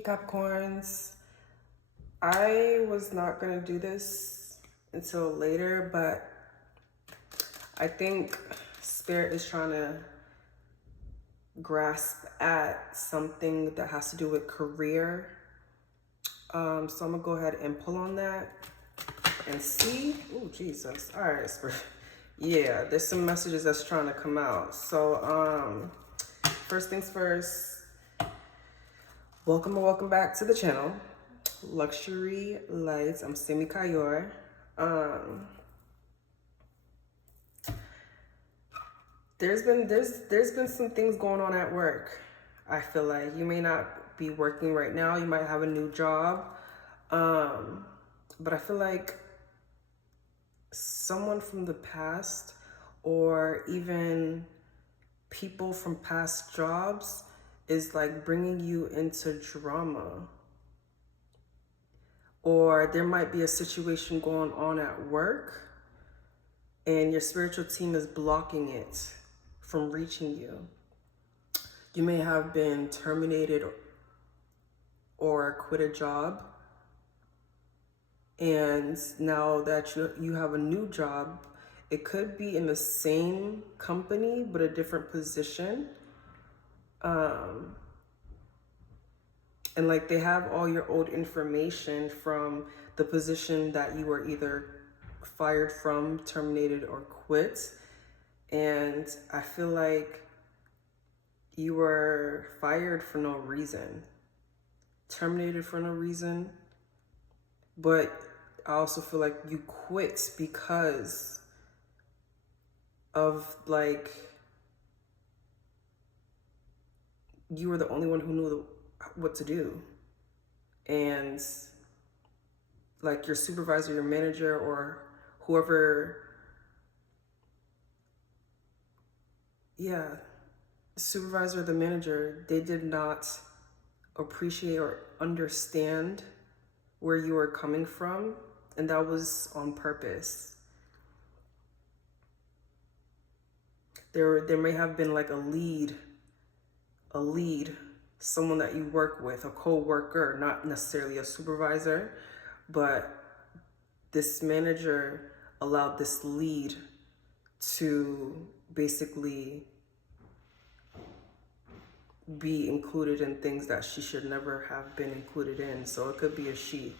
Hey Capricorns, I was not going to do this until later, but I think Spirit is trying to grasp at something that has to do with career. So I'm going to go ahead and pull on that and see. Oh, Jesus. All right, Spirit. Yeah, there's some messages that's trying to come out. So first things first, welcome back to the channel. Luxury Lights. I'm Simi Kayor. There's been some things going on at work. I feel like you may not be working right now. You might have a new job, but I feel like someone from the past, or even people from past jobs, is like bringing you into drama. Or there might be a situation going on at work and your spiritual team is blocking it from reaching you. You may have been terminated or quit a job, and now that you have a new job, it could be in the same company but a different position. And like they have all your old information from the position that you were either fired from, terminated, or quit. And I feel like you were fired for no reason, terminated for no reason. But I also feel like you quit because of like, you were the only one who knew what to do. And like your supervisor, your manager, or whoever, the supervisor, the manager, they did not appreciate or understand where you were coming from, and that was on purpose. There may have been like a lead, someone that you work with, a co-worker, not necessarily a supervisor, but this manager allowed this lead to basically be included in things that she should never have been included in. So it could be a she.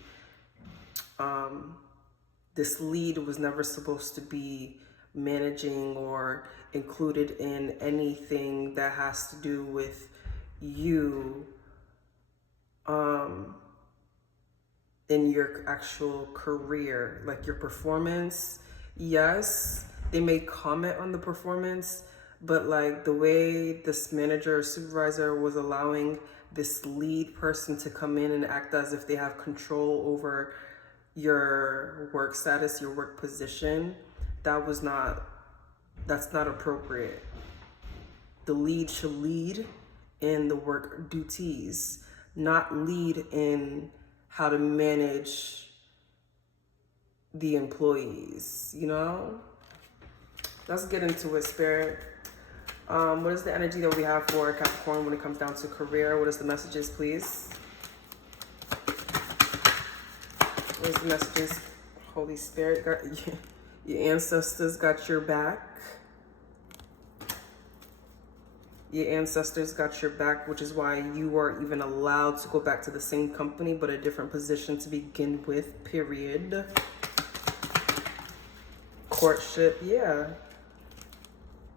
This lead was never supposed to be managing or included in anything that has to do with you in your actual career, like your performance. Yes, they may comment on the performance, but like the way this manager or supervisor was allowing this lead person to come in and act as if they have control over your work status, your work position, that's not appropriate. The lead should lead in the work duties, not lead in how to manage the employees, you know? Let's get into it, Spirit. What is the energy that we have for Capricorn when it comes down to career? What is the messages, please? What is the messages? Holy Spirit, your ancestors got your back. Your ancestors got your back, which is why you were even allowed to go back to the same company, but a different position to begin with, period. Courtship, yeah.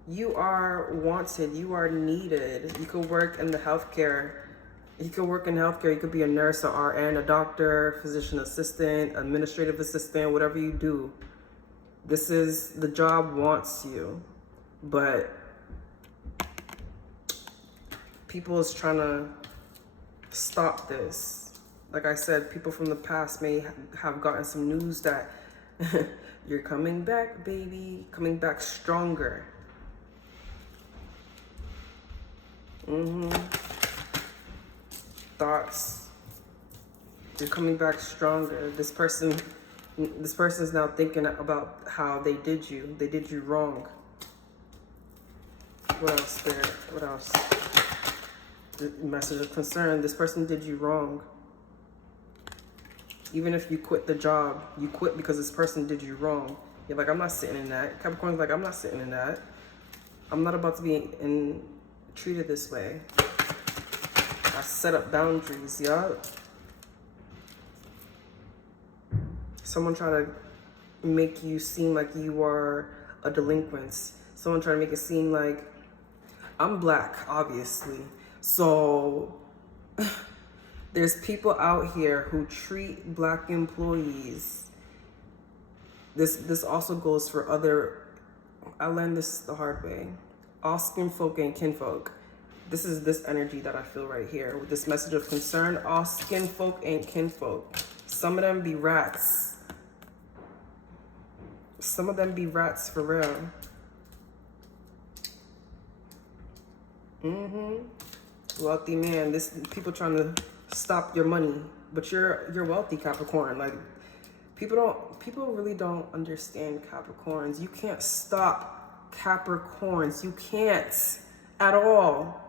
You are wanted, you are needed. You could work in the healthcare. You could work in healthcare. You could be a nurse, a RN, a doctor, physician assistant, administrative assistant, whatever you do. The job wants you, but people is trying to stop this. Like I said, people from the past may have gotten some news that you're coming back, baby, coming back stronger. Thoughts. You're coming back stronger. This person is now thinking about how they did you. They did you wrong. What else there? What else? The message of concern, this person did you wrong. Even if you quit the job, you quit because this person did you wrong. You're like, I'm not sitting in that. Capricorn's like, I'm not sitting in that. I'm not about to be treated this way. I set up boundaries, yeah. Someone trying to make you seem like you are a delinquent. Someone trying to make it seem like I'm black, obviously. So there's people out here who treat black employees. This also goes for other, I learned this the hard way. All skin folk and kinfolk. This is this energy that I feel right here with this message of concern. All skin folk and kinfolk. Some of them be rats. Some of them be rats for real. Wealthy man. This people trying to stop your money, but you're wealthy, Capricorn. Like people really don't understand Capricorns. You can't stop Capricorns. You can't at all.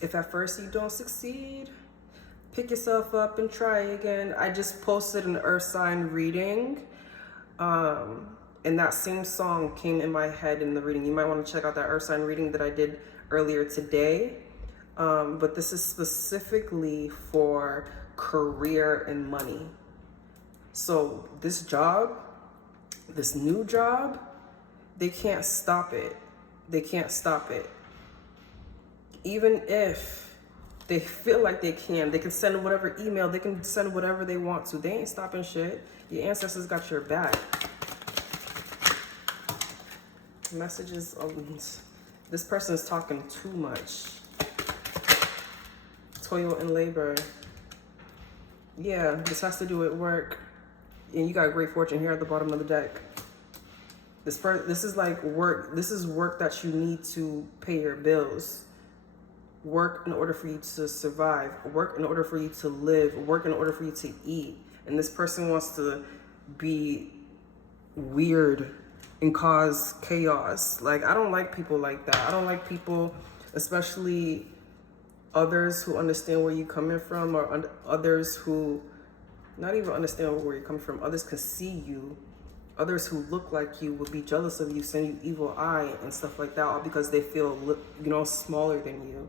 If at first you don't succeed, pick yourself up and try again. I just posted an earth sign reading. And that same song came in my head in the reading. You might want to check out that earth sign reading that I did earlier today. But this is specifically for career and money. So this job, this new job, they can't stop it. They can't stop it. Even if they feel like they can send whatever email, they can send whatever they want to. They ain't stopping shit. Your ancestors got your back. Messages of this person is talking too much. Toil and labor. Yeah, this has to do with work. And you got great fortune here at the bottom of the deck. This is like work. This is work that you need to pay your bills. Work in order for you to survive. Work in order for you to live. Work in order for you to eat. And this person wants to be weird and cause chaos. Like, I don't like people like that. I don't like people, especially others who understand where you're coming from, or others who not even understand where you're coming from. Others can see you. Others who look like you would be jealous of you, send you evil eye and stuff like that, all because they feel, smaller than you.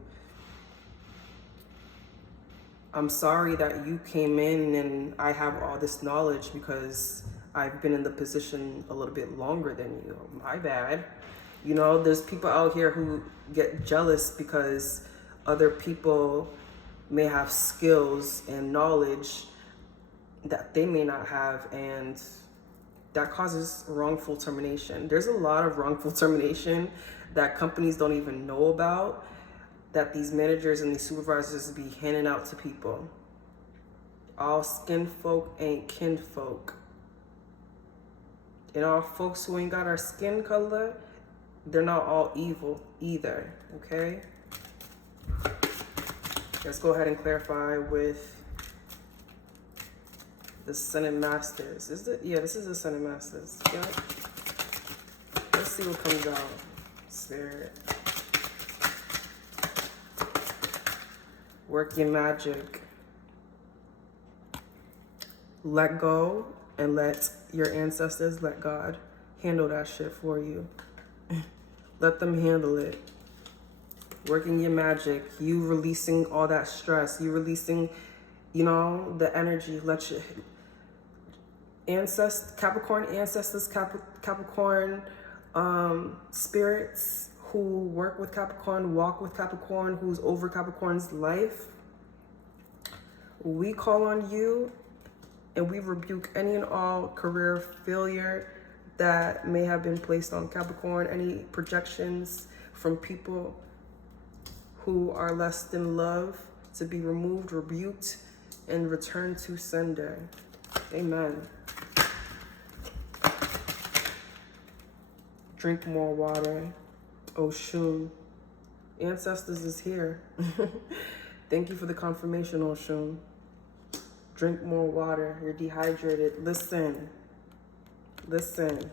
I'm sorry that you came in and I have all this knowledge because I've been in the position a little bit longer than you. My bad. There's people out here who get jealous because other people may have skills and knowledge that they may not have, and that causes wrongful termination. There's a lot of wrongful termination that companies don't even know about, that these managers and these supervisors be handing out to people. All skin folk ain't kinfolk. And all folks who ain't got our skin color, they're not all evil either, okay? Let's go ahead and clarify with the Sun and Masters. Is it? Yeah, this is the Sun and Masters. Yeah. Let's see what comes out. Spirit. Work your magic. Let go and let your ancestors, let God handle that shit for you. Let them handle it. Working your magic, you releasing all that stress, you releasing, the energy. Let your Capricorn ancestors, Capricorn spirits who work with Capricorn, walk with Capricorn, who's over Capricorn's life. We call on you and we rebuke any and all career failure that may have been placed on Capricorn, any projections from people who are less than love to be removed, rebuked, and returned to sender. Amen. Drink more water. Oshun. Ancestors is here. Thank you for the confirmation, Oshun. Drink more water. You're dehydrated. Listen. Listen.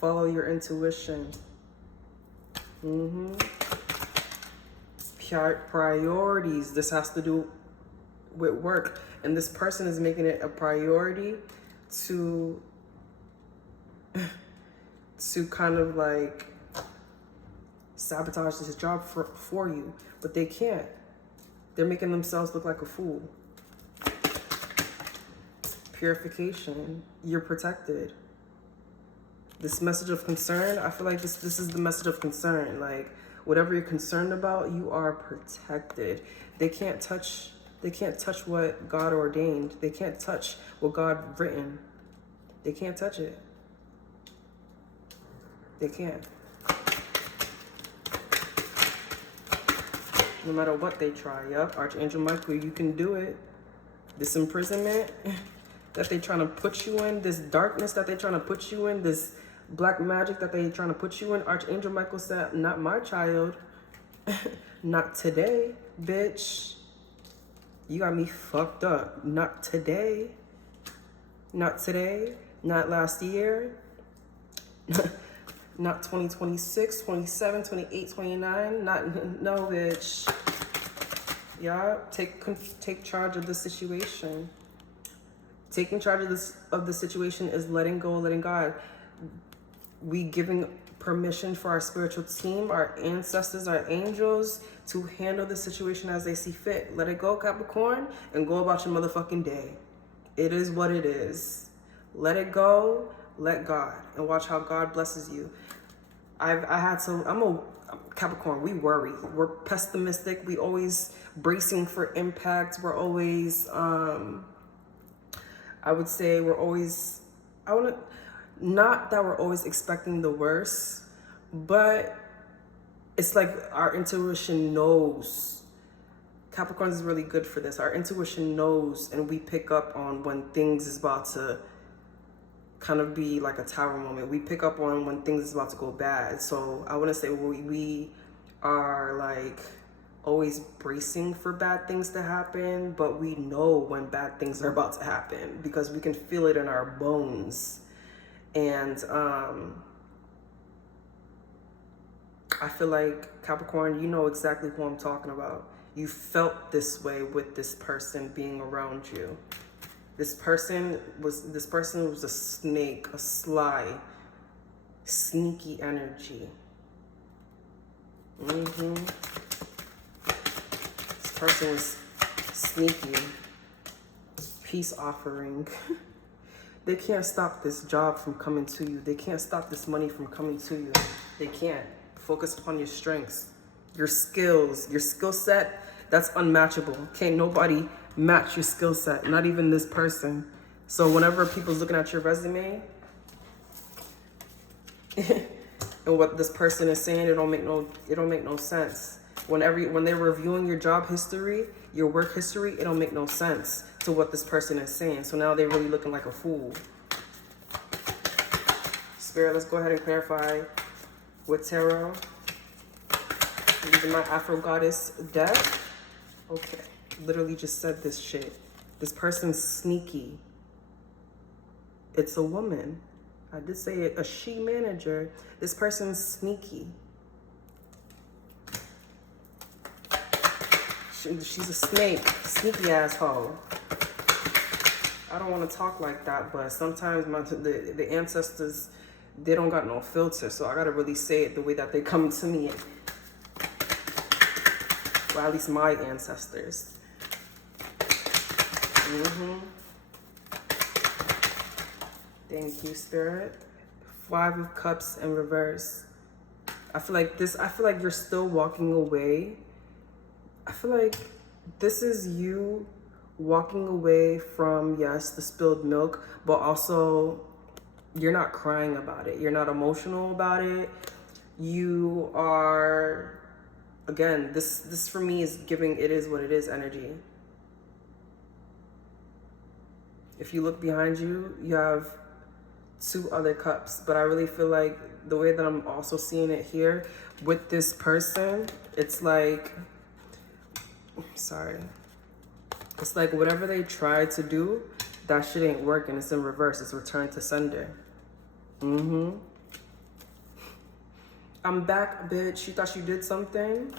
Follow your intuition. priorities. This has to do with work. And this person is making it a priority to kind of like sabotage this job for you. But they can't. They're making themselves look like a fool. Purification. You're protected. This message of concern, I feel like this is the message of concern. Like, whatever you're concerned about, you are protected. They can't touch what God ordained. They can't touch what God written. They can't touch it. They can't. No matter what they try. Yup, Archangel Michael, you can do it. This imprisonment that they're trying to put you in, this darkness that they're trying to put you in, this black magic that they're trying to put you in, Archangel Michael said, not my child. Not today, bitch. You got me fucked up. Not today. Not today. Not last year. Not 2026, 27, 28, 29. No, bitch. Yeah, take charge of the situation. Taking charge of the situation is letting go, letting God. We giving permission for our spiritual team, our ancestors, our angels to handle the situation as they see fit. Let it go, Capricorn, and go about your motherfucking day. It is what it is. Let it go, let God, and watch how God blesses you. I'm a Capricorn. We worry. We're pessimistic. We always bracing for impact. We're always, I would say we're always, not that we're always expecting the worst, but it's like our intuition knows. Capricorn is really good for this. Our intuition knows, and we pick up on when things is about to kind of be like a tower moment. We pick up on when things is about to go bad. So I wouldn't say we are like always bracing for bad things to happen, but we know when bad things are about to happen because we can feel it in our bones. And I feel like, Capricorn, you know exactly who I'm talking about. You felt this way with this person being around you. This person was a snake, a sly, sneaky energy. This person was sneaky. Peace offering. They can't stop this job from coming to you. They can't stop this money from coming to you. They can't. Focus upon your strengths, your skills, your skill set. That's unmatchable. Can't nobody match your skill set, not even this person. So whenever people's looking at your resume and what this person is saying, it don't make no sense. When they're reviewing your job history, your work history, it don't make no sense to what this person is saying. So now they're really looking like a fool. Spirit, let's go ahead and clarify with tarot. Using my Afro goddess deck. Okay. Literally just said this shit. This person's sneaky. It's a woman. I did say it, a she manager. This person's sneaky. She's a snake, sneaky asshole. I don't want to talk like that, but sometimes the ancestors, they don't got no filter, so I gotta really say it the way that they come to me. Well, at least my ancestors. Thank you, Spirit. 5 of Cups in reverse. I feel like you're still walking away. I feel like this is you walking away from, yes, the spilled milk, but also you're not crying about it. You're not emotional about it. You are, again, this for me is giving it is what it is energy. If you look behind you, you have 2 other cups, but I really feel like the way that I'm also seeing it here with this person, it's like, sorry. It's like whatever they try to do, that shit ain't working. It's in reverse. It's return to sender. I'm back, bitch. You thought you did something?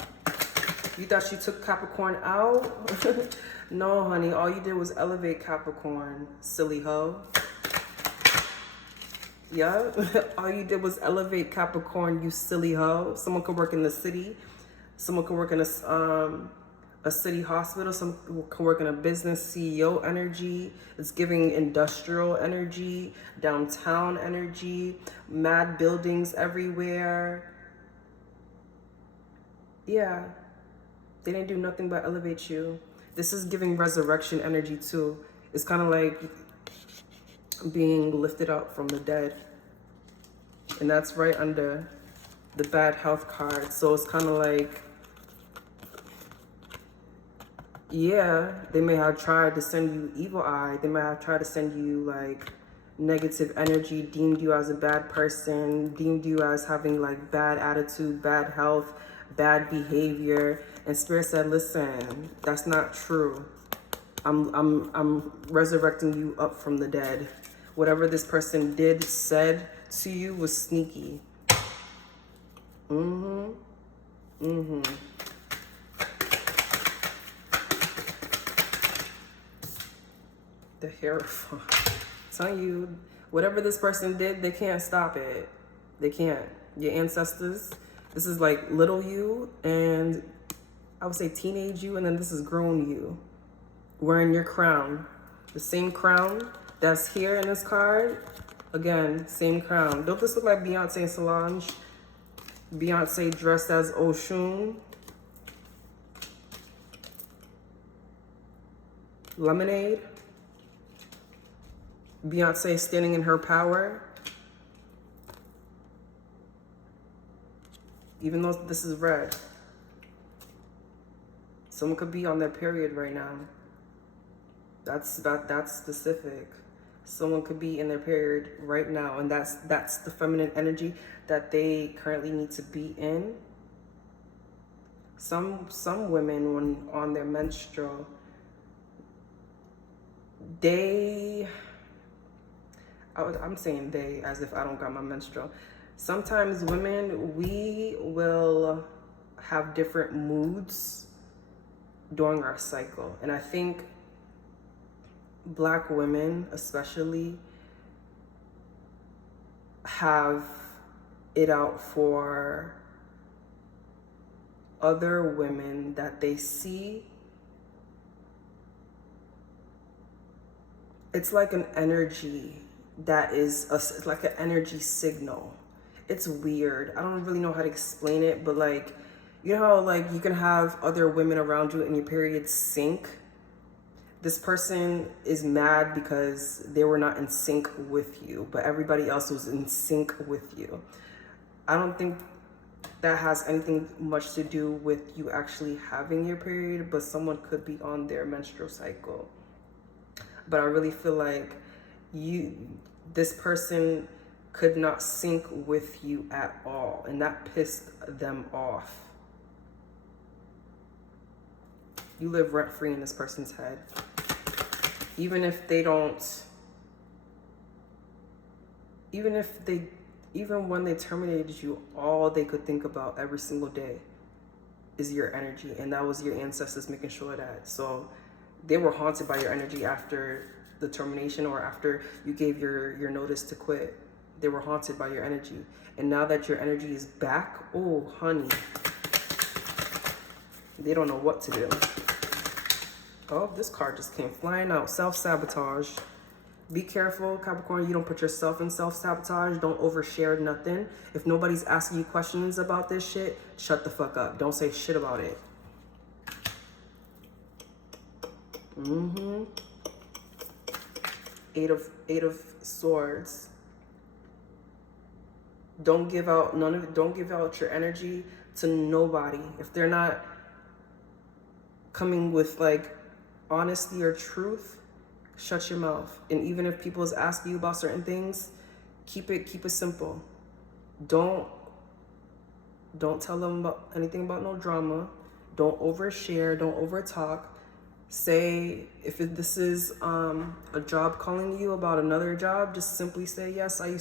You thought you took Capricorn out? No, honey. All you did was elevate Capricorn, silly hoe. Yeah. All you did was elevate Capricorn, you silly hoe. Someone could work in the city. Someone could work in a city hospital. Someone could work in a business, CEO energy. It's giving industrial energy, downtown energy, mad buildings everywhere. Yeah. They didn't do nothing but elevate you. This is giving resurrection energy too. It's kind of like being lifted up from the dead. And that's right under the bad health card. So it's kind of like, yeah, they may have tried to send you evil eye. They might have tried to send you like negative energy, deemed you as a bad person, deemed you as having like bad attitude, bad health, bad behavior. And Spirit said, listen, that's not true. I'm resurrecting you up from the dead. Whatever this person did, said to you was sneaky. The Hierophant. I'm telling you, whatever this person did, they can't stop it. They can't. Your ancestors, this is like little you, and I would say teenage you, and then this is grown you. Wearing your crown. The same crown that's here in this card. Again, same crown. Don't this look like Beyonce and Solange? Beyonce dressed as Oshun. Lemonade. Beyonce standing in her power. Even though this is red. Someone could be on their period right now. That's specific. Someone could be in their period right now, and that's the feminine energy that they currently need to be in. Some women, when on their menstrual, I'm saying they as if I don't got my menstrual. Sometimes women, we will have different moods during our cycle, and I think Black women especially have it out for other women that they see. It's like an energy that is it's like an energy signal. It's weird. I don't really know how to explain it, but like, you know how like you can have other women around you and your periods sync? This person is mad because they were not in sync with you, but everybody else was in sync with you. I don't think that has anything much to do with you actually having your period, but someone could be on their menstrual cycle. But I really feel like this person could not sync with you at all, and that pissed them off. You live rent-free in this person's head. Even when they terminated you, all they could think about every single day is your energy. And that was your ancestors making sure that. So they were haunted by your energy after the termination or after you gave your notice to quit. They were haunted by your energy. And now that your energy is back, oh, honey, they don't know what to do. Oh, this card just came flying out. Self-sabotage. Be careful, Capricorn. You don't put yourself in self-sabotage. Don't overshare nothing. If nobody's asking you questions about this shit, shut the fuck up. Don't say shit about it. Eight of Swords. Don't give out don't give out your energy to nobody. If they're not coming with like honesty or truth, shut your mouth. And even if people is asking you about certain things, keep it simple. Don't tell them about anything about no drama. Don't overshare. Don't overtalk. Say if this is a job calling you about another job, just simply say yes. I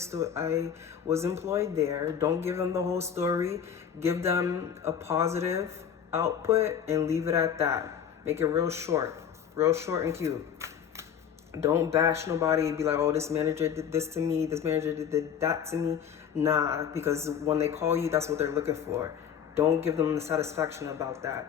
was employed there. Don't give them the whole story. Give them a positive output and leave it at that. Make it real short and cute. Don't bash nobody and be like, oh, this manager did this to me, this manager did that to me. Nah, because when they call you, that's what they're looking for. Don't give them the satisfaction about that.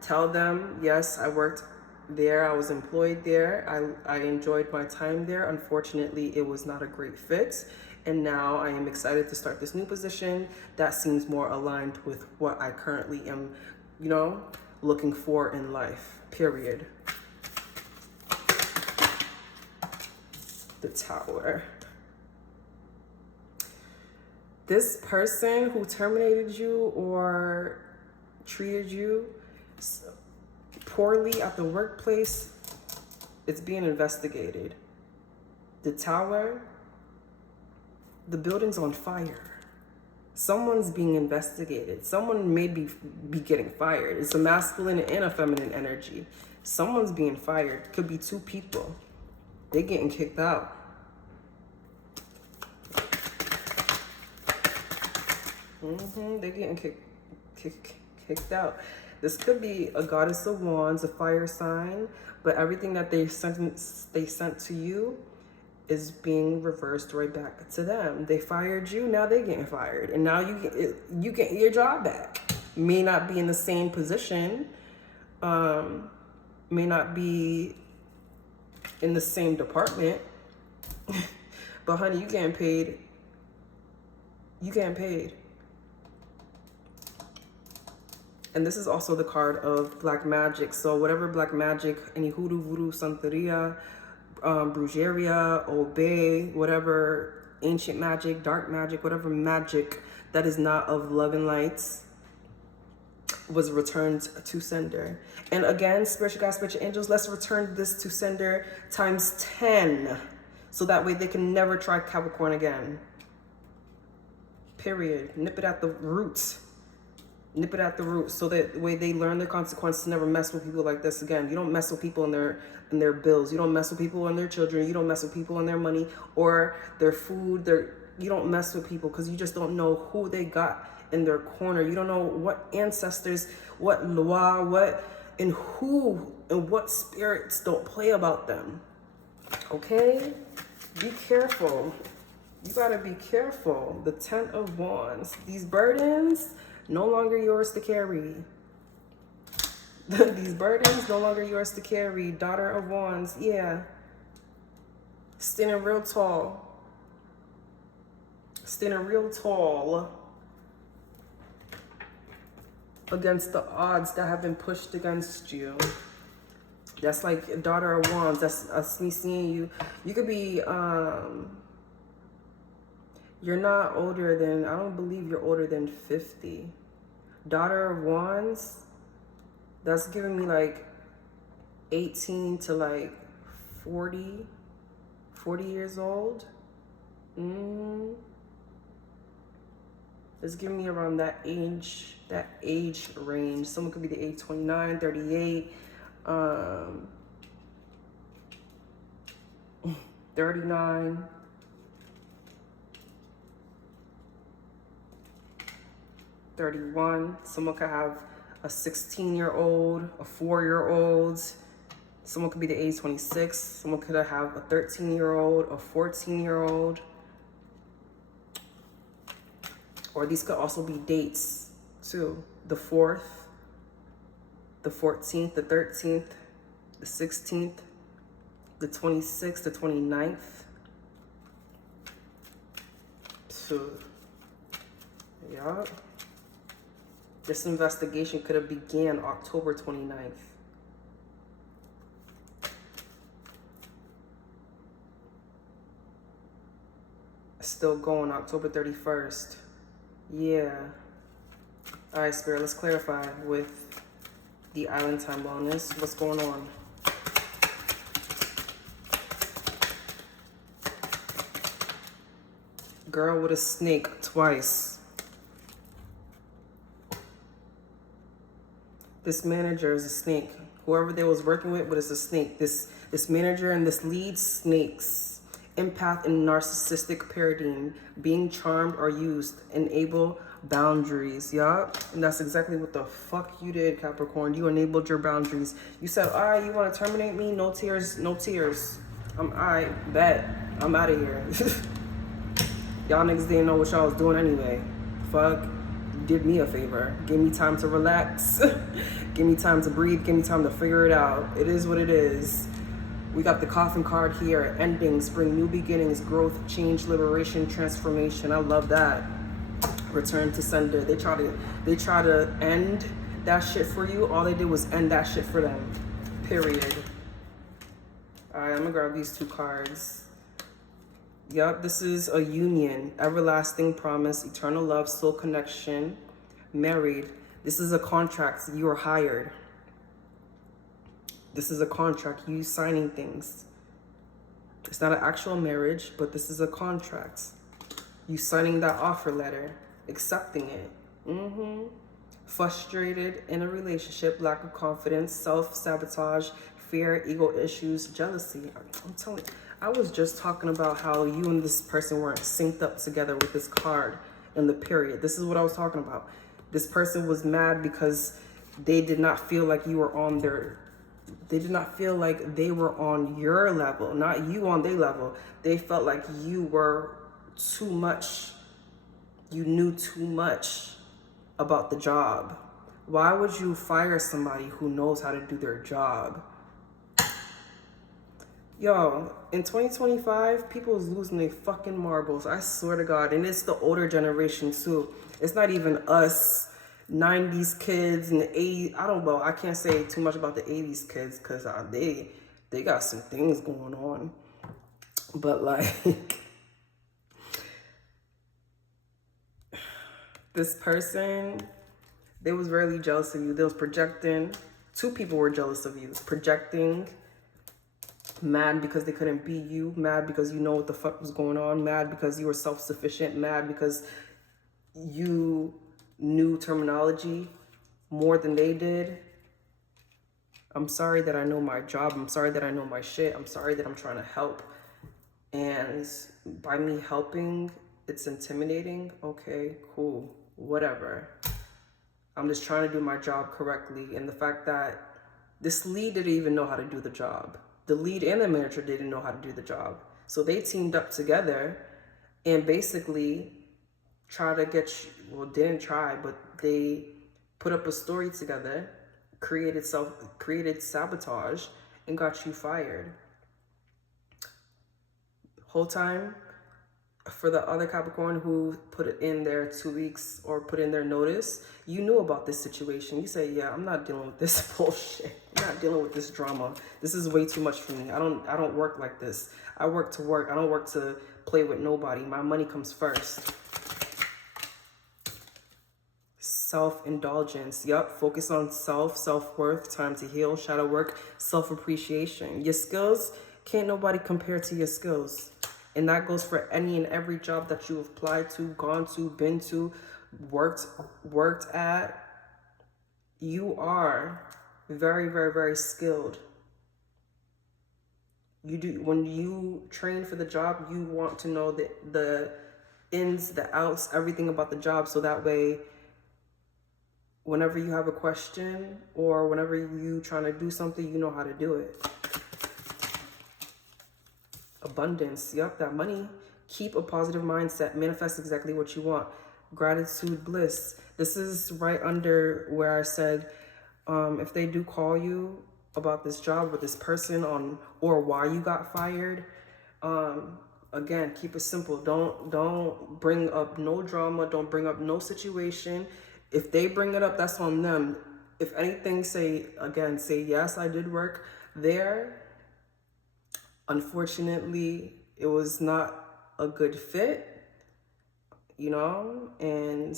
Tell them, yes, I worked there, I was employed there, I enjoyed my time there. Unfortunately, it was not a great fit. And now I am excited to start this new position that seems more aligned with what I currently am, you know, looking for in life, period. The Tower. This person who terminated you or treated you poorly at the workplace, it's being investigated. The Tower, the building's on fire. Someone's being investigated. Someone may be getting fired. It's a masculine and a feminine energy. Someone's being fired. Could be two people. They're getting kicked out. They're getting kicked out. This could be a goddess of wands, a fire sign, but everything that they sent to you is being reversed right back to them. They fired you, now they're getting fired, and now you get your job back. May not be in the same position, may not be in the same department, but honey, you getting paid. You getting paid. And this is also the card of black magic. So whatever black magic, any hoodoo, voodoo, santeria, brujeria, obey, whatever ancient magic, dark magic, whatever magic that is not of love and lights was returned to sender. And again, spiritual guides, spiritual angels, let's return this to sender times 10. So that way they can never try Capricorn again. Period. Nip it at the roots. Nip it at the root, so that way they learn their consequences to never mess with people like this again. You don't mess with people and their bills. You don't mess with people and their children. You don't mess with people and their money or their food. You don't mess with people because you just don't know who they got in their corner. You don't know what ancestors, what law, what and who and what spirits don't play about them. Okay? Be careful. You gotta be careful. The 10 of Wands. These burdens, no longer yours to carry. These burdens, no longer yours to carry. Daughter of Wands, yeah. Standing real tall. Standing real tall against the odds that have been pushed against you. That's like Daughter of Wands. That's me seeing you. You could be, you're not older than, I don't believe you're older than 50. Daughter of Wands, that's giving me like 18 to like 40 years old. It's giving me around that age range. Someone could be the age 29, 38, 39. Someone could have a 16-year-old, a 4-year-old. Someone could be the age 26. Someone could have a 13-year-old, a 14-year-old. Or these could also be dates too. The 4th, the 14th, the 13th, the 16th, the 26th, the 29th. So, yeah. This investigation could have began October 29th. Still going October 31st. Yeah. All right, Spirit, let's clarify with the Island Time Wellness. What's going on? Girl with a snake twice. This manager is a snake. Whoever they was working with, but it's a snake. This manager and this lead, snakes. Empath and narcissistic paradigm, being charmed or used, enabled boundaries. Yup. And that's exactly what the fuck you did, Capricorn. You enabled your boundaries. You said, all right, you want to terminate me? No tears, no tears. All right, bet. I'm out of here. Y'all niggas didn't know what y'all was doing anyway. Fuck. Did me a favor. Give me time to relax. Give me time to breathe. Give me time to figure it out. It is what it is. We got the coffin card here. Endings bring new beginnings, growth, change, liberation, transformation. I love that. Return to sender. They try to end that shit for you. All they did was end that shit for them. Period. All right, I'm gonna grab these 2 cards. Yup, this is a union, everlasting promise, eternal love, soul connection, married. This is a contract. You are hired. This is a contract. You signing things. It's not an actual marriage, but this is a contract. You signing that offer letter, accepting it. Frustrated in a relationship, lack of confidence, self-sabotage, fear, ego issues, jealousy. I'm telling you, I was just talking about how you and this person weren't synced up together with this card in the period. This is what I was talking about. This person was mad because they did not feel like you were on their, they did not feel like they were on your level, not you on their level. They felt like you were too much. You knew too much about the job. Why would you fire somebody who knows how to do their job? Yo, in 2025, people is losing their fucking marbles. I swear to God. And it's the older generation too. It's not even us 90s kids and the 80s. I don't know. I can't say too much about the 80s kids because they got some things going on. But like, this person, they was really jealous of you. They was projecting. 2 people were jealous of you. Projecting. Mad because they couldn't be you. Mad because you know what the fuck was going on. Mad because you were self-sufficient. Mad because you knew terminology more than they did. I'm sorry that I know my job. I'm sorry that I know my shit. I'm sorry that I'm trying to help. And by me helping, it's intimidating. Okay, cool. Whatever. I'm just trying to do my job correctly. And the fact that this lead didn't even know how to do the job. The lead and the manager didn't know how to do the job. So they teamed up together and basically tried to get you, well, didn't try, but they put up a story together, created sabotage, and got you fired. Whole time, for the other Capricorn who put it in their 2 weeks or put in their notice, you knew about this situation. You say, yeah, I'm not dealing with this bullshit. I'm not dealing with this drama. This is way too much for me. I don't work like this. I work to work. I don't work to play with nobody. My money comes first. Self-indulgence. Yup. Focus on self-worth, time to heal, shadow work, self-appreciation. Your skills, can't nobody compare to your skills. And that goes for any and every job that you've applied to, gone to, been to, worked at. You are very, very, very skilled. You do, when you train for the job, you want to know the ins, the outs, everything about the job. So that way, whenever you have a question or whenever you trying to do something, you know how to do it. Abundance. Yup, that money. Keep a positive mindset. Manifest exactly what you want. Gratitude, bliss. This is right under where I said, if they do call you about this job with this person on or why you got fired, again, keep it simple. Don't bring up no drama. Don't bring up no situation. If they bring it up, that's on them. If anything, say yes, I did work there. Unfortunately, it was not a good fit, you know, and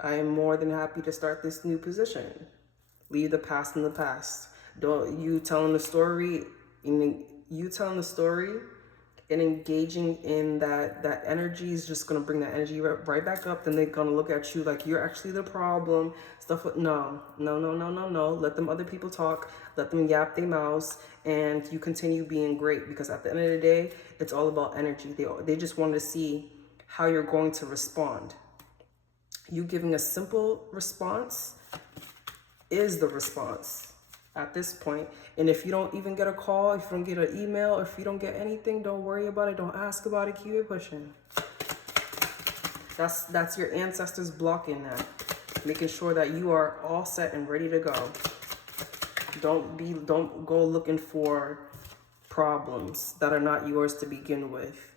I am more than happy to start this new position. Leave the past in the past. Don't you telling the story, and engaging in that energy is just gonna bring that energy right back up. Then they're gonna look at you like you're actually the problem. No. Let them other people talk. Let them yap their mouths, and you continue being great. Because at the end of the day, it's all about energy. They just want to see how you're going to respond. You giving a simple response is the response at this point. And if you don't even get a call, if you don't get an email, if you don't get anything, don't worry about it. Don't ask about it. Keep it pushing. That's your ancestors blocking that, making sure that you are all set and ready to go. Don't go looking for problems that are not yours to begin with.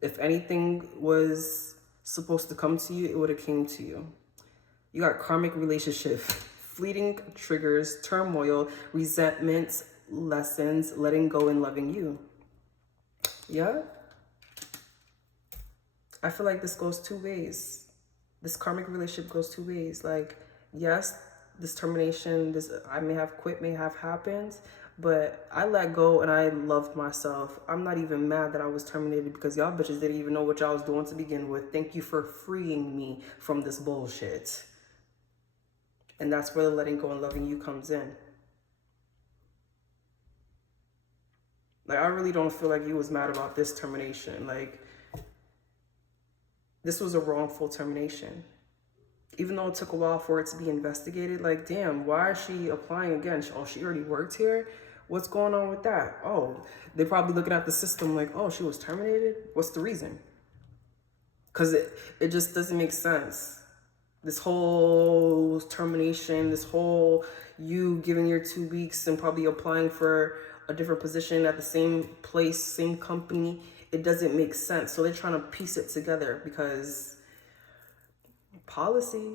If anything was supposed to come to you, it would have came to you. You got karmic relationship, fleeting triggers, turmoil, resentments, lessons, letting go and loving you. Yeah. I feel like this goes two ways. This karmic relationship goes two ways. Like, yes, this termination, this I may have quit, may have happened, but I let go and I loved myself. I'm not even mad that I was terminated because y'all bitches didn't even know what y'all was doing to begin with. Thank you for freeing me from this bullshit. And that's where the letting go and loving you comes in. Like, I really don't feel like you was mad about this termination. Like, this was a wrongful termination. Even though it took a while for it to be investigated, like, damn, why is she applying again? Oh, she already worked here? What's going on with that? Oh, they're probably looking at the system like, oh, she was terminated? What's the reason? Because it just doesn't make sense. This whole termination, this whole you giving your 2 weeks and probably applying for a different position at the same place, same company, it doesn't make sense. So they're trying to piece it together because policy,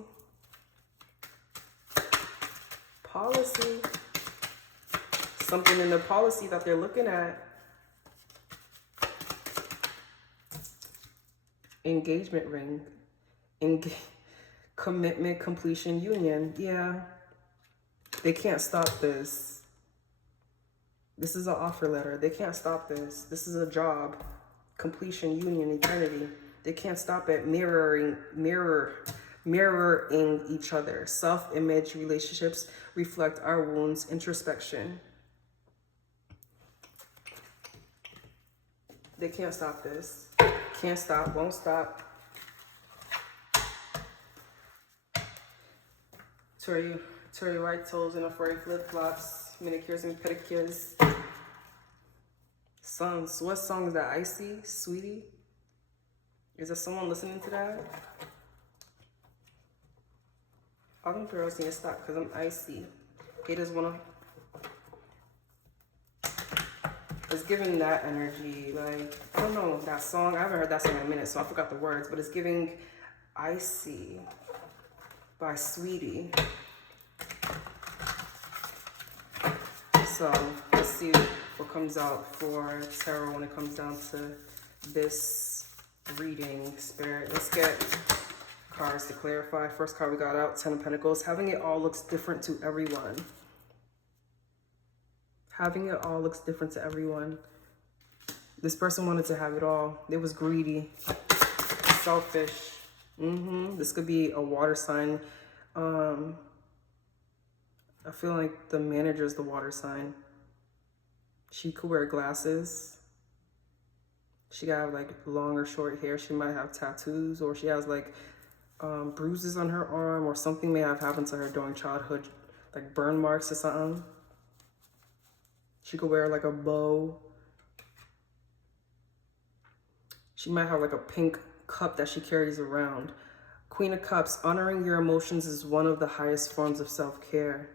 something in the policy that they're looking at. Engagement ring, commitment, completion, union. Yeah, they can't stop this. This is an offer letter. They can't stop this. This is a job, completion, union, eternity. They can't stop it. Mirroring each other. Self-image relationships reflect our wounds. Introspection. They can't stop this. Can't stop, won't stop. Tory white toes and a furry flip-flops, manicures and pedicures. Songs. What song is that? Icy? Sweetie? Is there someone listening to that? All them girls need to stop because I'm icy. Haters wanna... It's giving that energy, like, I don't know, that song, I haven't heard that song in a minute, so I forgot the words, but it's giving Icy by Sweetie. So, let's see what comes out for tarot when it comes down to this reading, Spirit. Let's get cards to clarify. First card we got out, Ten of Pentacles. Having it all looks different to everyone. Having it all looks different to everyone. This person wanted to have it all. They was greedy, selfish. This could be a water sign. I feel like the manager is the water sign. She could wear glasses. She got like long or short hair. She might have tattoos, or she has like bruises on her arm, or something may have happened to her during childhood, like burn marks or something. She could wear like a bow. She might have like a pink cup that she carries around. Queen of Cups, honoring your emotions is one of the highest forms of self-care.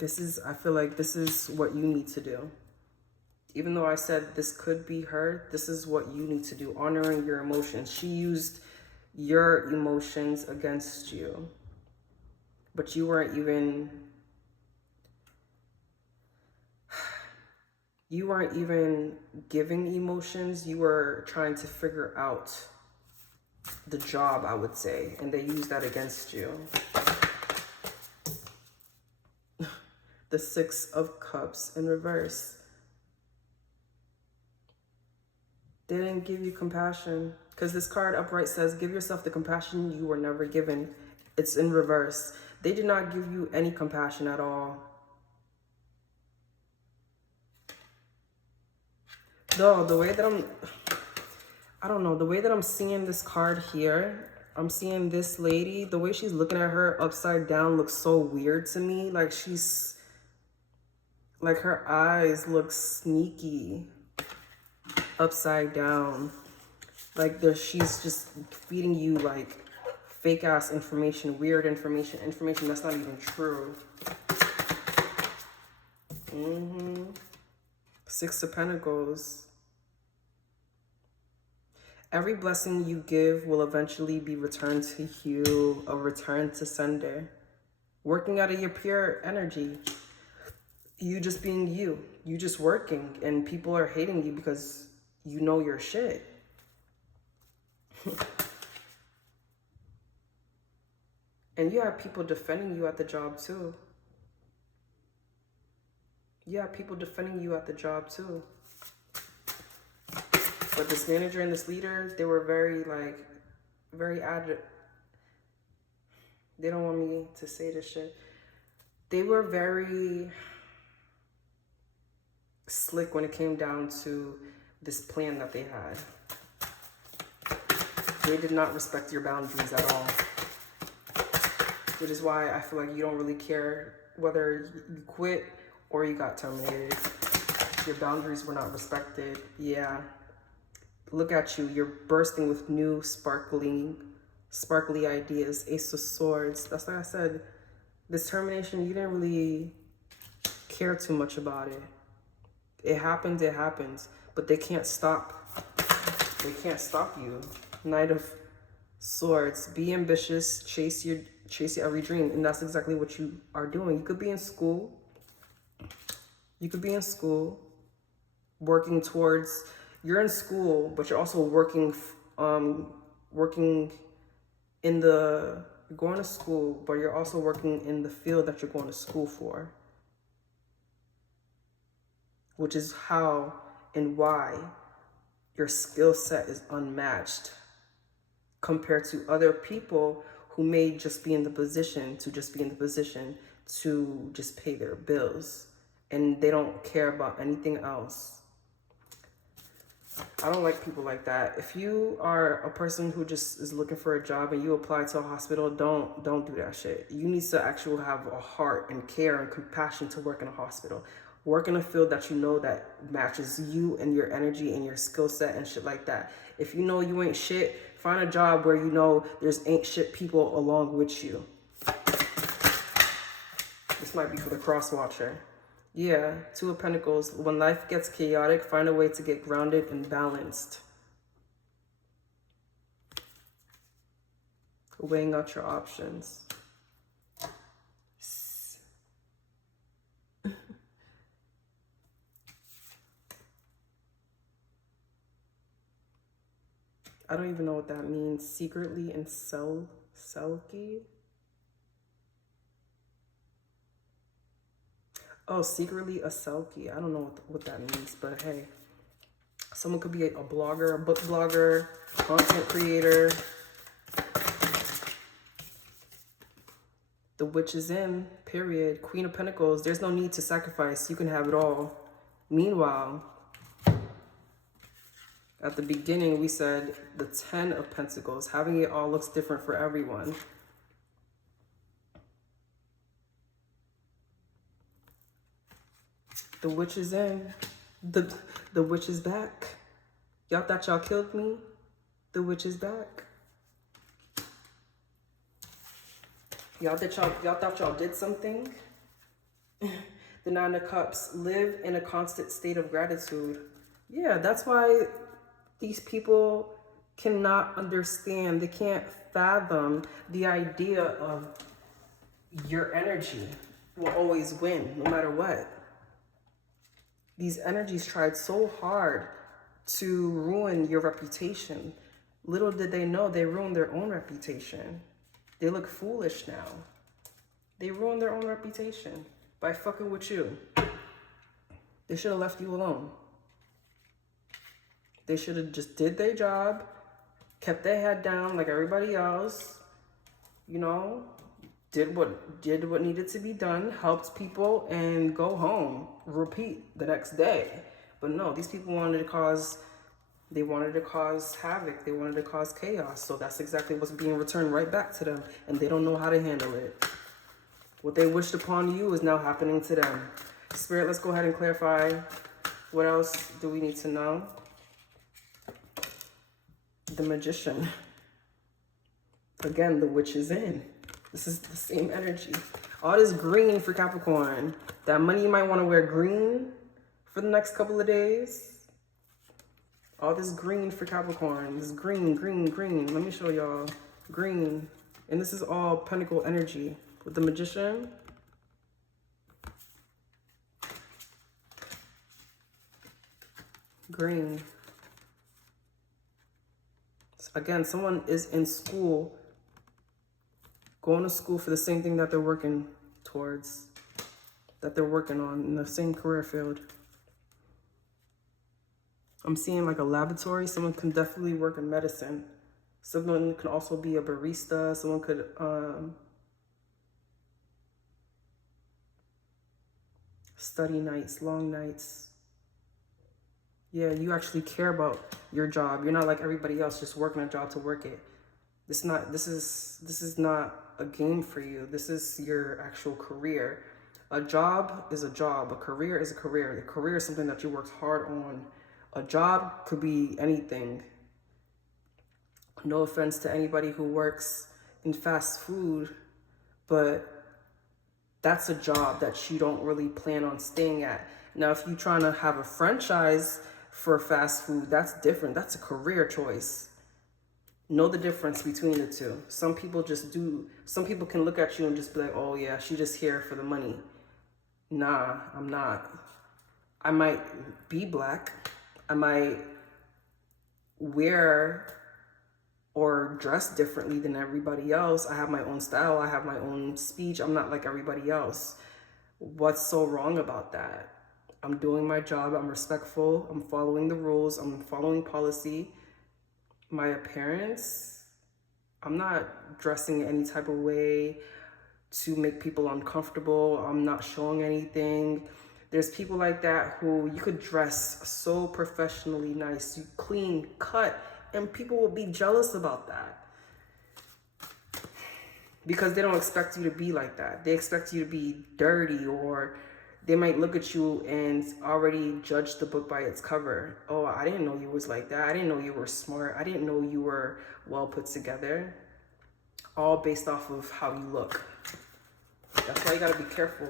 I feel like this is what you need to do. Even though I said this could be her, this is what you need to do, honoring your emotions. She used your emotions against you, but you weren't even giving emotions. You were trying to figure out the job, I would say, and they used that against you. The Six of Cups in reverse. They didn't give you compassion, because this card upright says, give yourself the compassion you were never given. It's in reverse. They did not give you any compassion at all. Though the way that the way that I'm seeing this card here, I'm seeing this lady, the way she's looking at her upside down looks so weird to me. Like she's, like her eyes look sneaky upside down. Like she's just feeding you like fake ass information, weird information that's not even true. Six of Pentacles. Every blessing you give will eventually be returned to you, a return to sender. Working out of your pure energy. You just being you. You just working. And people are hating you because you know your shit. And you have people defending you at the job too. You have people defending you at the job too. But this manager and this leader, they were very adamant. They don't want me to say this shit. They were very slick when it came down to this plan that they had. They did not respect your boundaries at all. Which is why I feel like you don't really care whether you quit or you got terminated. Your boundaries were not respected. Yeah. Look at you. You're bursting with new sparkly ideas. Ace of Swords. That's like I said. This termination, you didn't really care too much about it. It happens. But they can't stop. They can't stop you. Knight of Swords. Be ambitious. Chase your every dream. And that's exactly what you are doing. You could be in school. Working towards... You're in school, but you're also working in the... You're going to school, but you're also working in the field that you're going to school for. Which is how and why your skill set is unmatched compared to other people who may just be in the position to just pay their bills. And they don't care about anything else. I don't like people like that. If you are a person who just is looking for a job and you apply to a hospital, don't do that shit. You need to actually have a heart and care and compassion to work in a hospital. Work in a field that you know that matches you and your energy and your skill set and shit like that. If you know you ain't shit, find a job where you know there's ain't shit people along with you. This might be for the cross watcher. Yeah, Two of Pentacles. When life gets chaotic, find a way to get grounded and balanced. Weighing out your options. I don't even know what that means. Secretly and selkie. Oh, secretly a selkie. I don't know what that means, but hey. Someone could be a blogger, a book blogger, content creator. The witch is in, period. Queen of Pentacles. There's no need to sacrifice. You can have it all. Meanwhile, at the beginning, we said the 10 of Pentacles. Having it all looks different for everyone. The witch is in. The witch is back. Y'all thought y'all killed me? The witch is back. Y'all thought y'all did something? The Nine of Cups. Live in a constant state of gratitude. Yeah, that's why these people cannot understand. They can't fathom the idea of your energy will always win, no matter what. These energies tried so hard to ruin your reputation. Little did they know they ruined their own reputation. They look foolish now. They ruined their own reputation by fucking with you. They should have left you alone. They should have just did their job, kept their head down like everybody else, you know, did what needed to be done, helped people, and go home. Repeat the next day. But no, these people wanted to cause They wanted to cause havoc. They wanted to cause chaos. So that's exactly what's being returned right back to them. And they don't know how to handle it. What they wished upon you is now happening to them. Spirit, let's go ahead and clarify. What else do we need to know? The Magician. Again, the witch is in. This is the same energy. All this green for Capricorn. That money, you might want to wear green for the next couple of days. All this green for Capricorn. This green, green, green. Let me show y'all. Green. And this is all Pentacle energy. With the Magician. Green. Again, someone is in school. Going to school for the same thing that they're working towards. That they're working on in the same career field. I'm seeing like a laboratory. Someone can definitely work in medicine. Someone can also be a barista. Someone could study nights, long nights. Yeah, you actually care about your job. You're not like everybody else just working a job to work it. This is not a game for you. This is your actual career. A job is a job. A career is a career. A career is something that you worked hard on. A job could be anything. No offense to anybody who works in fast food, but that's a job that you don't really plan on staying at. Now, if you're trying to have a franchise for fast food, that's different. That's a career choice. Know the difference between the two. Some people can look at you and just be like, oh yeah, she just here for the money. Nah, I'm not. I might be black. I might wear or dress differently than everybody else. I have my own style. I have my own speech. I'm not like everybody else. What's so wrong about that? I'm doing my job. I'm respectful. I'm following the rules. I'm following policy. My appearance, I'm not dressing any type of way to make people uncomfortable. I'm not showing anything. There's people like that who you could dress so professionally nice, you clean cut, and people will be jealous about that. Because they don't expect you to be like that. They expect you to be dirty, or they might look at you and already judge the book by its cover. Oh, I didn't know you was like that. I didn't know you were smart. I didn't know you were well put together. All based off of how you look. That's why you gotta be careful.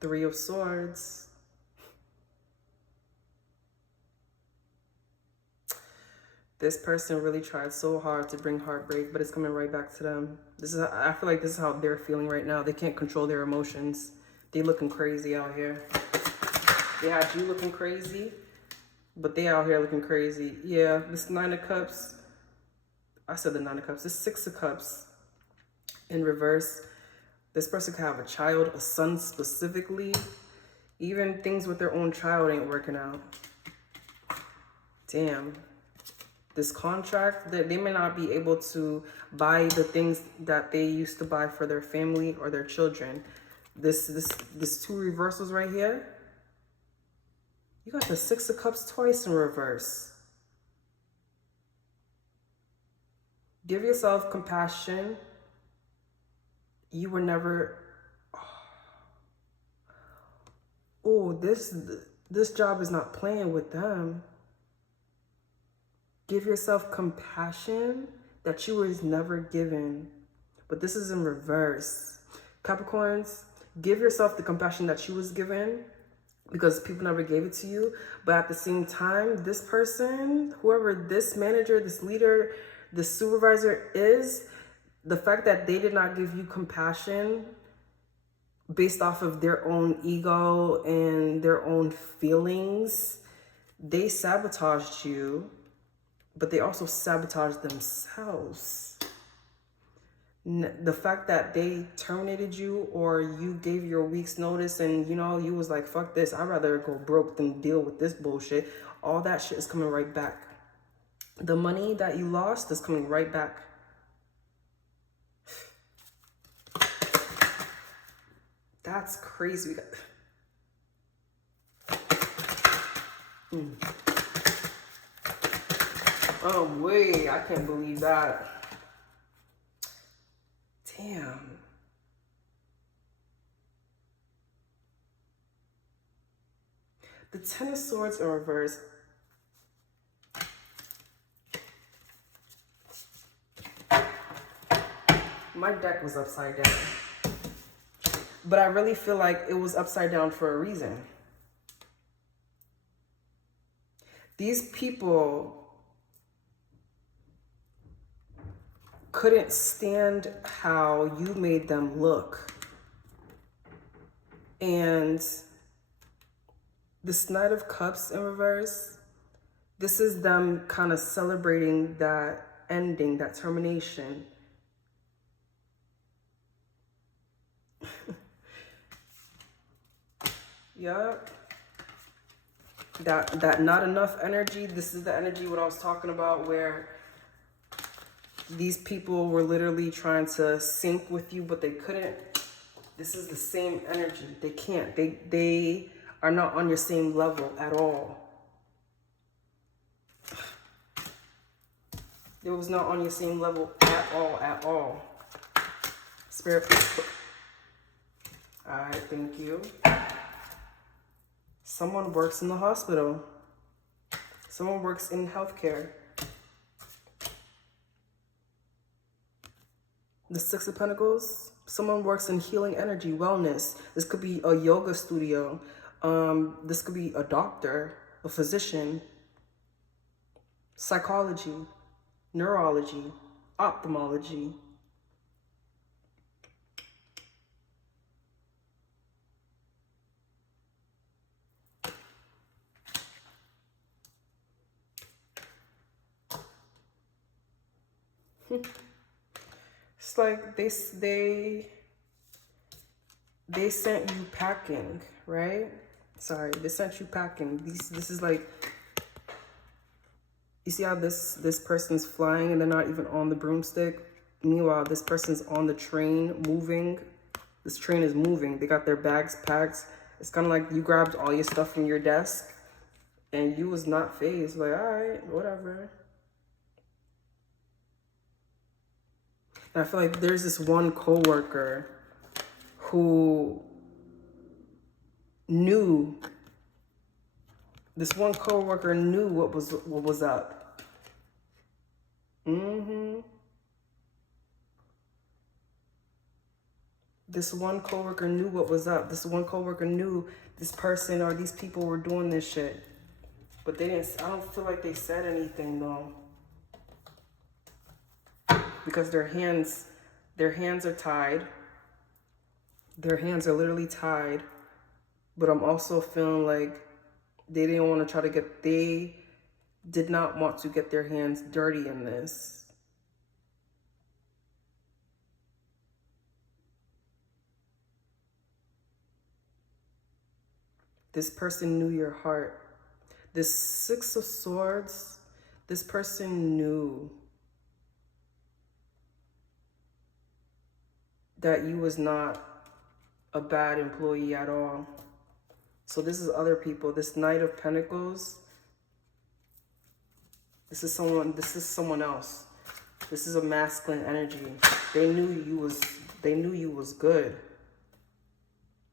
Three of Swords. This person really tried so hard to bring heartbreak, but it's coming right back to them. I feel like this is how they're feeling right now. They can't control their emotions. They looking crazy out here. They had you looking crazy, but they out here looking crazy. Yeah, this Nine of Cups. I said the Nine of Cups. This Six of Cups in reverse. This person could have a child, a son specifically. Even things with their own child ain't working out. Damn. This contract, that they may not be able to buy the things that they used to buy for their family or their children. This two reversals right here. You got the Six of Cups twice in reverse. Give yourself compassion. You were never. Oh, this job is not playing with them. Give yourself compassion that you was never given. But this is in reverse. Capricorns, give yourself the compassion that you was given because people never gave it to you. But at the same time, this person, whoever this manager, this leader, this supervisor is, the fact that they did not give you compassion based off of their own ego and their own feelings, they sabotaged you. But they also sabotage themselves. The fact that they terminated you or you gave your week's notice and, you know, you was like, fuck this, I'd rather go broke than deal with this bullshit. All that shit is coming right back. The money that you lost is coming right back. That's crazy. Oh, wait, I can't believe that. Damn. The Ten of Swords in reverse. My deck was upside down. But I really feel like it was upside down for a reason. These people couldn't stand how you made them look. And this Knight of Cups in reverse, this is them kind of celebrating that ending, that termination. Yup. That not enough energy. This is the energy what I was talking about, where these people were literally trying to sync with you, but they couldn't. This is the same energy. They can't. They are not on your same level at all. It was not on your same level at all. Spirit, please. All right, thank you. Someone works in the hospital. Someone works in healthcare. The Six of Pentacles. Someone works in healing energy, wellness. This could be a yoga studio. This could be a doctor, a physician, psychology, neurology, ophthalmology. It's like they sent you packing, right? Sorry, they sent you packing. This is like, you see how this person's flying and they're not even on the broomstick? Meanwhile, this person's on the train moving. This train is moving. They got their bags packed. It's kind of like you grabbed all your stuff from your desk and you was not phased. Like, all right, whatever. And I feel like there's this one coworker who knew. This one coworker knew what was up. This one coworker knew what was up. This one coworker knew this person or these people were doing this shit. But they didn't. I don't feel like they said anything though. Because their hands are tied. Their hands are literally tied. But I'm also feeling like they didn't want to try to get, they did not want to get their hands dirty in this. This person knew your heart. This Six of Swords, this person knew that you was not a bad employee at all. So this is other people. This Knight of Pentacles, this is someone else. This is a masculine energy. They knew you was good.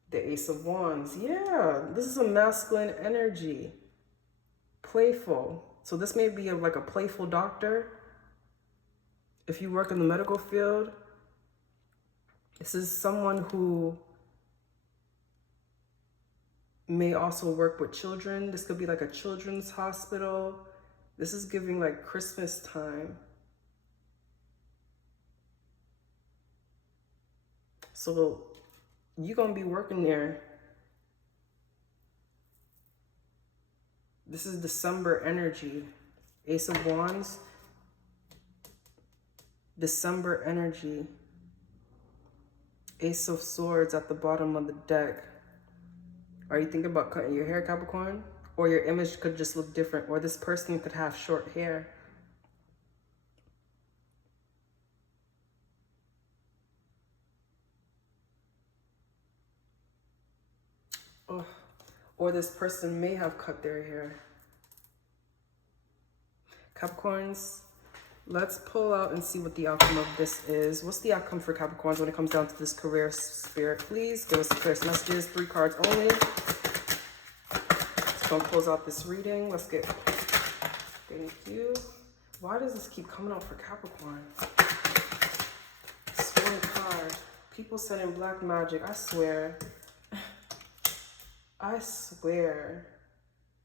The Ace of Wands. Yeah, this is a masculine energy. Playful. So this may be like a playful doctor. If you work in the medical field, this is someone who may also work with children. This could be like a children's hospital. This is giving like Christmas time. So you're gonna be working there. This is December energy. Ace of Wands. December energy. Ace of Swords at the bottom of the deck. Are you thinking about cutting your hair, Capricorn? Or your image could just look different. Or this person could have short hair. Oh. Or this person may have cut their hair. Capricorns, let's pull out and see what the outcome of this is. What's the outcome for Capricorns when it comes down to this career spirit? Please give us the clearest messages. 3 cards only. Let's go and close out this reading. Let's get... Thank you. Why does this keep coming out for Capricorn? Sworn card. People said in black magic. I swear. I swear.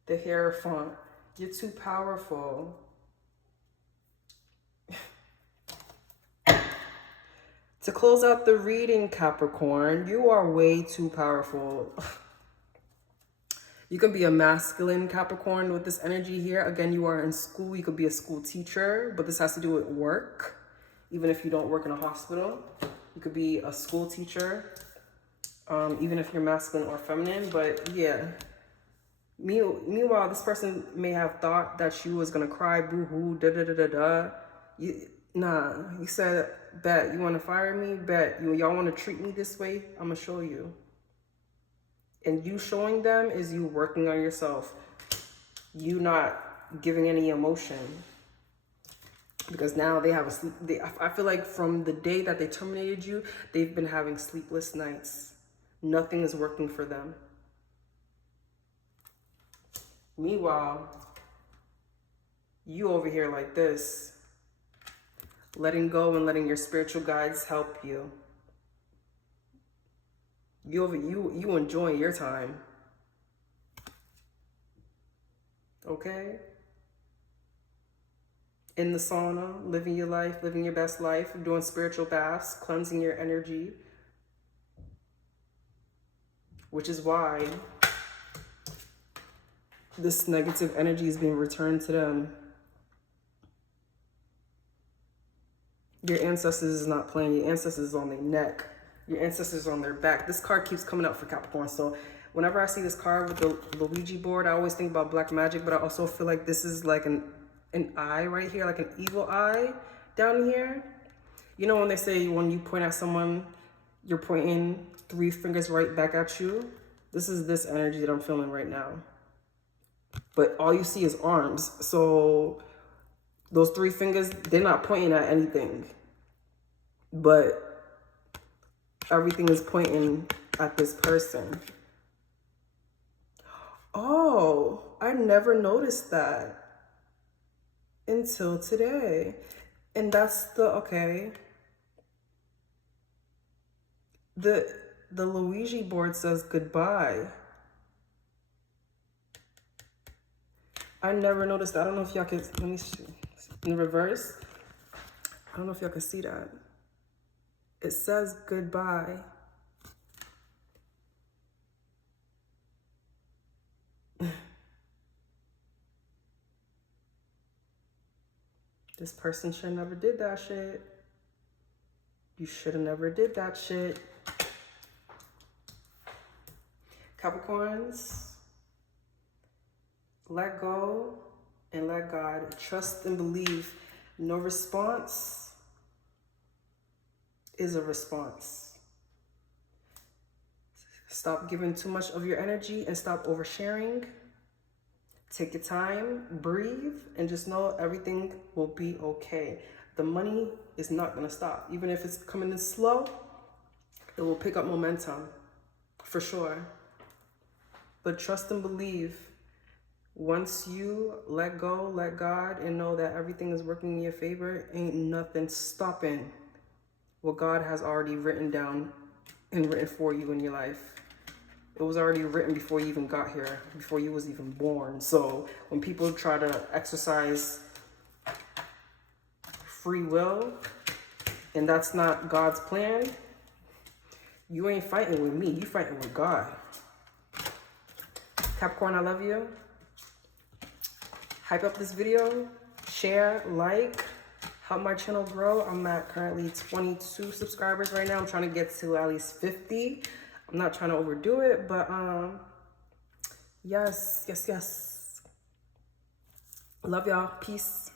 The Hierophant. You're too powerful. To close out the reading, Capricorn, you are way too powerful. You can be a masculine Capricorn with this energy here. Again, you are in school. You could be a school teacher, but this has to do with work. Even if you don't work in a hospital, you could be a school teacher, even if you're masculine or feminine. But yeah, meanwhile, this person may have thought that she was gonna cry, boo-hoo, da-da-da-da-da. You said, bet, you wanna fire me? Bet, y'all wanna treat me this way? I'm gonna show you. And you showing them is you working on yourself. You not giving any emotion. Because now they have a sleep. I feel like from the day that they terminated you, they've been having sleepless nights. Nothing is working for them. Meanwhile, you over here like this, letting go and letting your spiritual guides help you. You enjoying your time. Okay? In the sauna, living your life, living your best life, doing spiritual baths, cleansing your energy. Which is why this negative energy is being returned to them. Your ancestors is not playing. Your ancestors is on their neck. Your ancestors on their back. This card keeps coming out for Capricorn. So whenever I see this card with the Ouija board, I always think about black magic, but I also feel like this is like an eye right here, like an evil eye down here. You know when they say when you point at someone, you're pointing 3 fingers right back at you? This is this energy that I'm feeling right now. But all you see is arms. So those 3 fingers, they're not pointing at anything. But everything is pointing at this person. Oh, I never noticed that until today. And that's okay. The Ouija board says goodbye. I never noticed that. I don't know if y'all can, let me see. In reverse. I don't know if y'all can see that. It says goodbye. This person should have never did that shit. You should have never did that shit. Capricorns, let go and let God. Trust and believe. No response is a response. Stop giving too much of your energy and stop oversharing. Take your time, breathe, and just know everything will be okay. The money is not gonna stop. Even if it's coming in slow, it will pick up momentum, for sure. But trust and believe. Once you let go, let God, and know that everything is working in your favor, ain't nothing stopping what God has already written down and written for you in your life. It was already written before you even got here, before you was even born. So when people try to exercise free will, and that's not God's plan, you ain't fighting with me, you fighting with God. Capricorn, I love you. Hype up this video, share, like, help my channel grow. I'm at currently 22 subscribers right now. I'm trying to get to at least 50. I'm not trying to overdo it, but yes. Love y'all. Peace.